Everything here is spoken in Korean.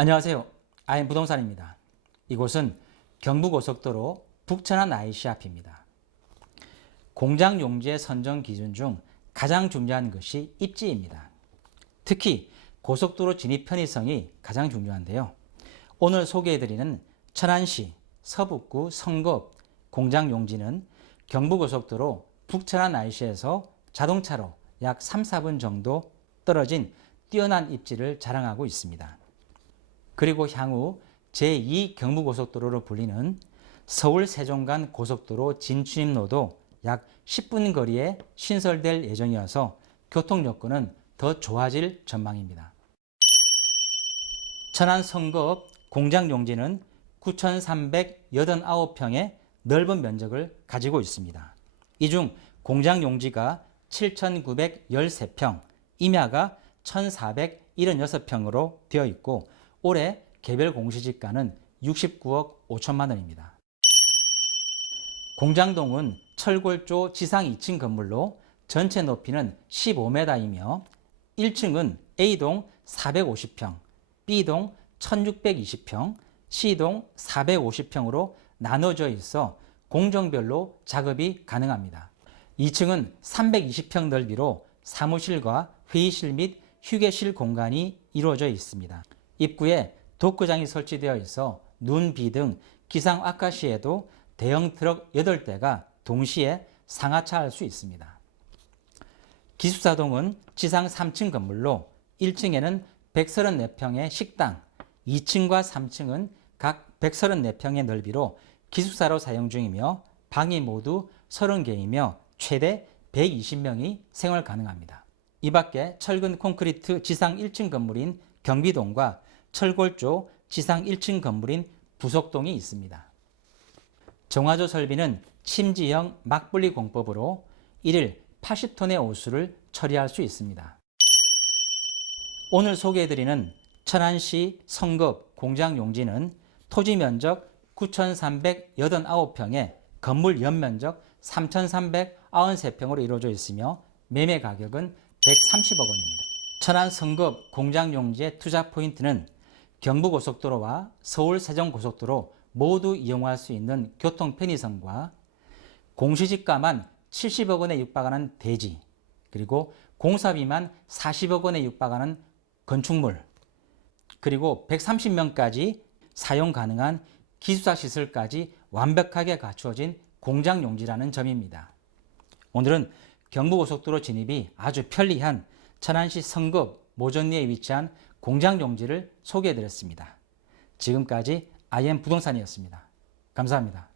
안녕하세요. 아임 부동산입니다. 이곳은 경부고속도로 북천안 IC 앞입니다. 공장 용지의 선정 기준 중 가장 중요한 것이 입지입니다. 특히 고속도로 진입 편의성이 가장 중요한데요. 오늘 소개해드리는 천안시 서북구 성급 공장 용지는 경부고속도로 북천안 IC에서 자동차로 약 3, 4분 정도 떨어진 뛰어난 입지를 자랑하고 있습니다. 그리고 향후 제2 경부고속도로로 불리는 서울 세종간 고속도로 진출입로도 약 10분 거리에 신설될 예정이어서 교통 여건은 더 좋아질 전망입니다. 천안 성급 공장 용지는 9,389평의 넓은 면적을 가지고 있습니다. 이 중 공장 용지가 7,913평, 임야가 1,476평으로 되어 있고 올해 개별 공시지가는 69억 5천만 원입니다. 공장동은 철골조 지상 2층 건물로 전체 높이는 15m이며 1층은 A동 450평, B동 1620평, C동 450평으로 나눠져 있어 공정별로 작업이 가능합니다. 2층은 320평 넓이로 사무실과 회의실 및 휴게실 공간이 이루어져 있습니다. 입구에 도크장이 설치되어 있어 눈, 비 등 기상 악화 시에도 대형 트럭 8대가 동시에 상하차할 수 있습니다. 기숙사동은 지상 3층 건물로 1층에는 134평의 식당, 2층과 3층은 각 134평의 넓이로 기숙사로 사용 중이며 방이 모두 30개이며 최대 120명이 생활 가능합니다. 이 밖에 철근 콘크리트 지상 1층 건물인 경비동과 철골조 지상 1층 건물인 부속동이 있습니다. 정화조 설비는 침지형 막분리 공법으로 1일 80톤의 오수를 처리할 수 있습니다. 오늘 소개해드리는 천안시 성급 공장 용지는 토지 면적 9,389평에 건물 연면적 3,393평으로 이루어져 있으며 매매 가격은 130억 원입니다. 천안 성급 공장 용지의 투자 포인트는 경부고속도로와 서울 세종고속도로 모두 이용할 수 있는 교통 편의성과 공시지가만 70억 원에 육박하는 대지, 그리고 공사비만 40억 원에 육박하는 건축물, 그리고 130명까지 사용 가능한 기숙사 시설까지 완벽하게 갖추어진 공장 용지라는 점입니다. 오늘은 경부고속도로 진입이 아주 편리한 천안시 성급 모전리에 위치한 공장 용지를 소개해 드렸습니다. 지금까지 IM 부동산이었습니다. 감사합니다.